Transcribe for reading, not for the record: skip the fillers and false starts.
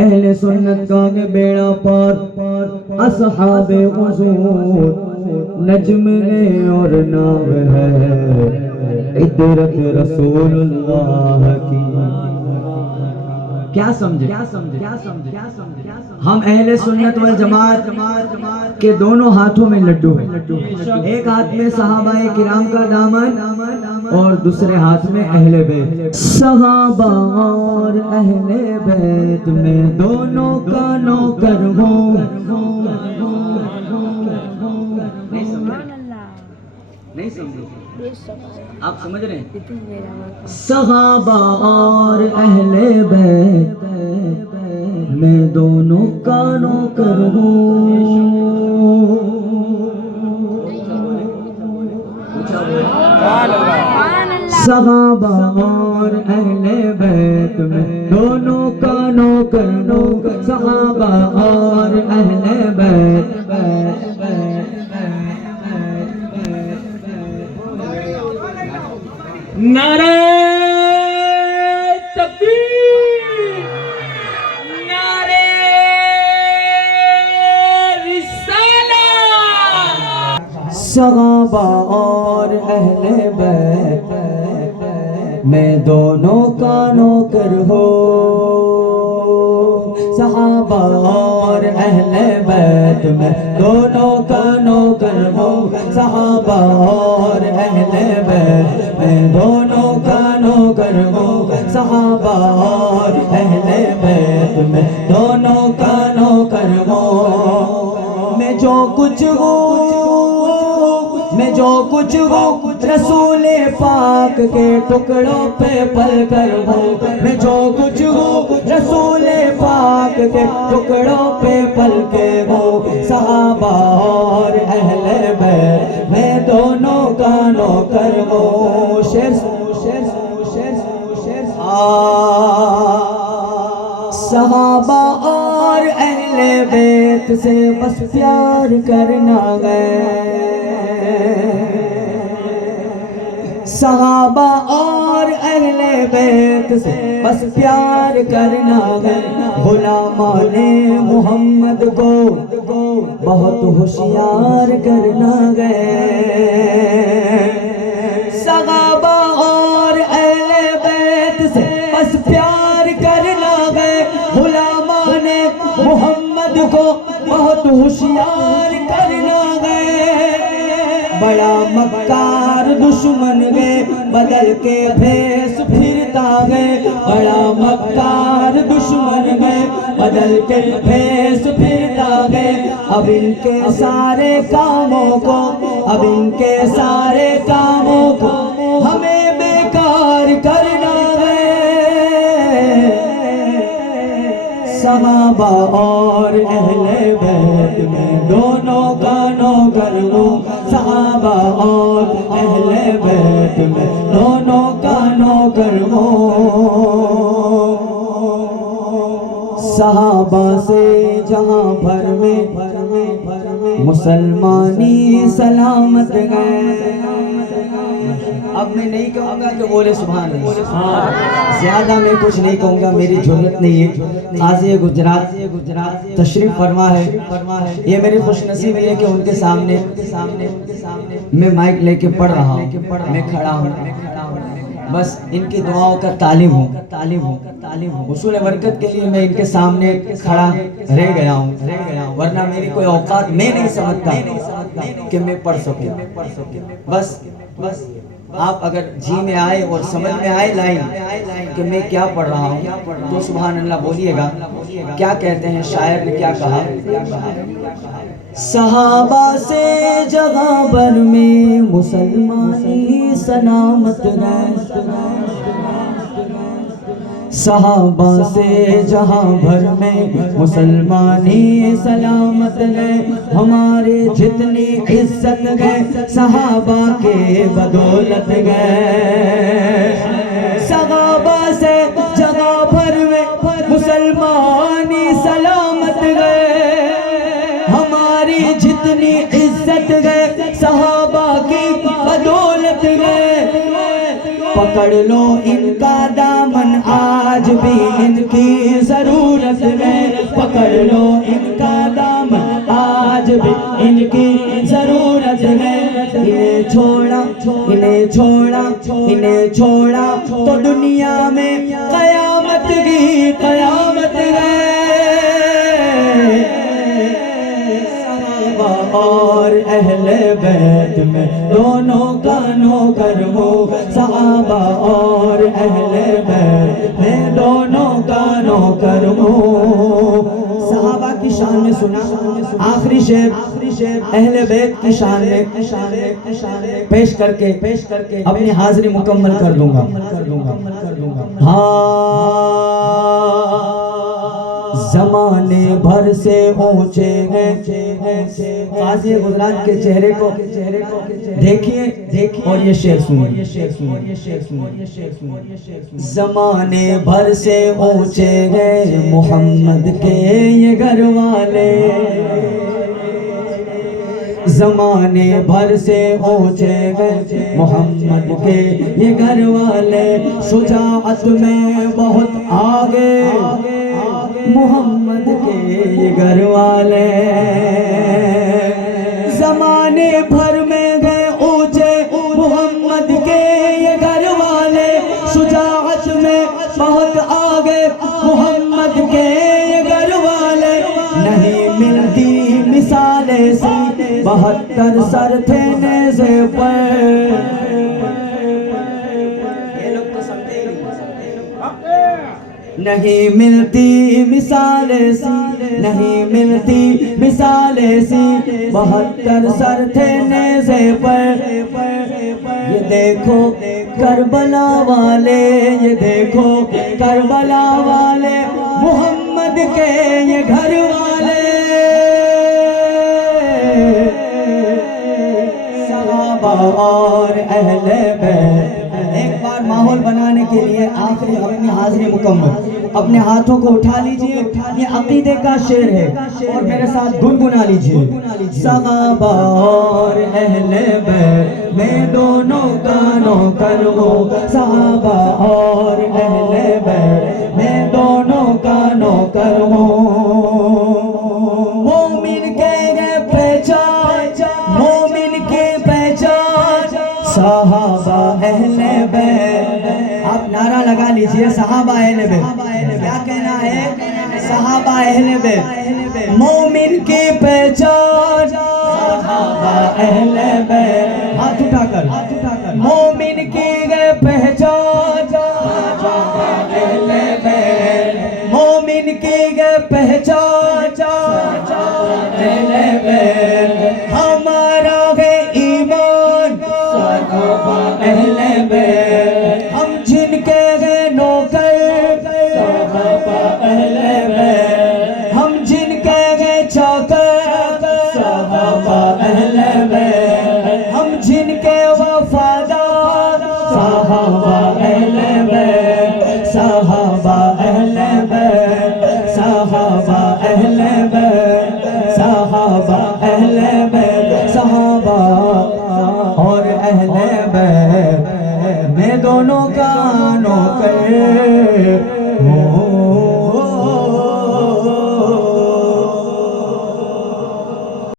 اہل سنت کا بیڑا پار اصحاب حضور نجم نے اور ناو ہے عطرت رسول اللہ کی. کیا سمجھے؟ ہم اہل سنت والجماعت کے دونوں ہاتھوں میں لڈو ہیں. ایک ہاتھ میں صحابہ کرام کا دامن اور دوسرے ہاتھ میں اہل بیت. صحابہ اور اہل بیت میں دونوں کا نوکر ہوں. نہیں سمجھے؟ آپ سمجھ رہے ہیں؟ صحابہ اور اہل بیت میں دونوں کا نوکر ہوں. صحابہ اور اہل بیت میں دونوں کا نوکر ہوں. صحابہ اور اہل بیت نعرہ تکبیر، نعرہ رسالہ. صحابہ اور اہل بیت میں دونوں کا نوکر ہو. صحابہ اور اہل بیت میں دونوں کا نوکر ہو. صحابہ اور اہل بیت میں دونوں کا نوکر ہو. صحابہ اور اہل بیت میں دونوں کا نوکر ہو. میں جو کچھ ہوں رسول پاک کے ٹکڑوں پہ پل کر ہوں. میں جو کچھ ہوں رسول پاک کے ٹکڑوں پہ پل کے ہوں. صحابہ اور اہل بیت میں دونوں کا نوکر ہوں. صحابہ اور اہل بیت سے بس پیار کرنا ہے. صحابہ اور اہل بیت سے بس پیار کرنا ہے. غلامان محمد کو بہت ہوشیار کرنا ہے. صحابہ اور اہل بیت سے بس پیار کرنا ہے. غلامان محمد کو بہت ہوشیار کرنا ہے. بڑا مکار دشمن گئے بدل کے بھیس پھرتا گئے. بڑا مکار دشمن گئے بدل کے بھیس پھرتا گئے. اب ان کے سارے کاموں کو ہمیں بیکار کرنا ہے. صحابہ اور اہل بیت میں دونوں کا نوکر ہوں. صحابہ اور اہل بیت میں دونوں کا نوکر ہوں. صحابہ سے جہاں بھر میں مسلمانی سلامت گئے. اب میں نہیں کہوں گا کہ بولے سبحان اللہ. زیادہ میں کچھ نہیں کہوں گا, میری جرأت نہیں ہے. قاضی گجرات تشریف فرما ہے. یہ میری خوش نصیبی ہے کہ ان کے سامنے میں مائک لے کے پڑھ رہا ہوں, میں کھڑا ہوں. بس ان کی دعاؤں کا طالب ہوں. حصول برکت کے لیے میں ان کے سامنے کھڑا رہ گیا ہوں, ورنہ میری کوئی اوقات میں نہیں سمجھتا کہ میں پڑھ سکوں. بس آپ اگر جی میں آئے اور سمجھ میں آئے لائن کہ میں کیا پڑھ رہا ہوں تو سبحان اللہ بولیے گا. کیا کہتے ہیں شاعر نے, کیا کہا؟ صحابہ سے جگہ بھر میں مسلمانی سلامت رہے. صحابہ سے جہاں بھر میں مسلمانی سلامت گئے. ہمارے جتنی عزت گئے صحابہ کے بدولت گئے. صحابہ سے جہاں بھر میں مسلمانی سلامت گئے. ہماری جتنی عزت گئے صحابہ کی بدولت گئے. پکڑ لو ان کا دامن, آج بھی ان کی ضرورت ہے. کر لو ان کا دام، آج بھی ان کی ضرورت ہے۔ انہیں چھوڑا انہیں چھوڑا انہیں چھوڑا تو دنیا میں قیامت کی قیامت ہے۔ اور اہل بیت میں دونوں کا نوکر ہوں، صحابہ اور اہل بیت میں دونوں کا نوکر ہوں۔ صحابہ کی شان میں سنا، آخری شعر اہل بیت کی شان میں پیش کر کے اپنی حاضری مکمل کر دوں گا۔ زمانے بھر سے اونچے ہیں، قاضی گجرات کے چہرے کو دیکھیے اور یہ شعر سنیے۔ زمانے بھر سے اونچے ہیں محمد کے یہ گھر والے، زمانے بھر سے اونچے ہیں محمد کے یہ گھر والے، شجاعت میں بہت آگے محمد کے یہ گھر والے، زمانے بھر میں گئے اونچے محمد کے یہ گھر والے، شجاعت میں بہت آگے محمد کے یہ گھر والے، نہیں ملتی مثال ایسی 72 سر تھے نیزے پر۔ نہیں ملتی مثال ایسی، نہیں ملتی مثال ایسی 72 سر تھے نیزے پر۔ یہ دیکھو کربلا والے، یہ دیکھو کربلا والے محمد کے یہ گھر والے، صحابہ اور اہل بیت۔ ایک بار ماحول بنانے کے لیے آخری اپنی حاضری مکمل، اپنے ہاتھوں کو اٹھا لیجئے، یہ عقیدے کا شعر ہے اور میرے ساتھ گنگنا لیجئے۔ صحابہ اور اہل بیت میں دونوں کا نوکر ہوں، صحابہ اور اہل بیت میں دونوں کا نوکر ہوں۔ مومن کے گئے پہچان، مومن کی پہچان صحابہ اہل بیت۔ آپ نعرہ لگا لیجئے صحابہ اہل بیت، کیا کہنا ہے؟ صحابہ اہل بیت مومن کی پہچان، صحابہ اہل بیت، ہاتھ اٹھا کر مومن کی گئے پہچان، صحابہ اہل بیت مومن کی گئے پہچان، صحابہ اہل بیت ہمارا ہے ایمان، صحابہ اہل بیت ہم جن کے گئے نوکر، صحابہ اہل بیت ہم جن کے گئے چاکر، صحابہ اہل بیت ہم جن کے وفادار، صحابہ اہل بیت، صحابہ اہل بیت، صحابہ اہل بیت، صحابہ اہل بیت، صحابہ اور اہل بیت میں دونوں کا نوکر